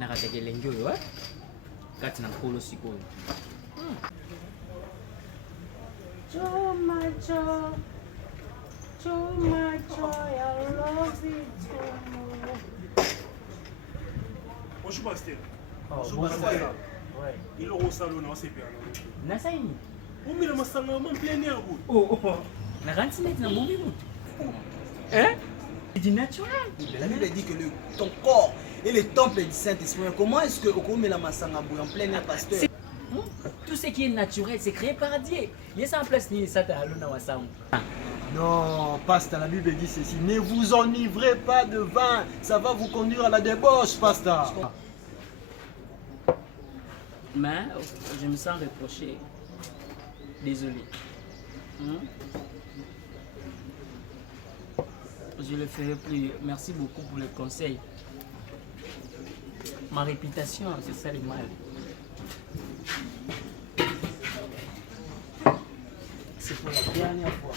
nakateke lengi oyo kati na nkolo sikoyo. Chomacho, I love you too. Bonjour Pasteur. Bonjour Pasteur. Il est au salon, on s'est perdu. Nasaini. On met le salon, on plein air. Oh, na rantinet na bombi mutu. Hein? C'est du naturel. La Bible dit que ton corps est le temple du Saint-Esprit. Comment est-ce que on met la massanga en plein air, pasteur? Tout ce qui est naturel, c'est créé par Dieu. Il y a ça en place, ni ça t'as l'honneur à ça. Non, pasteur, la Bible dit ceci. Ne vous enivrez pas de vin, ça va vous conduire à la débauche, pasteur. Mais je me sens reproché. Désolé. Je ne le ferai plus. Merci beaucoup pour le conseil. Ma réputation, c'est ça le mal. C'est pour la dernière fois.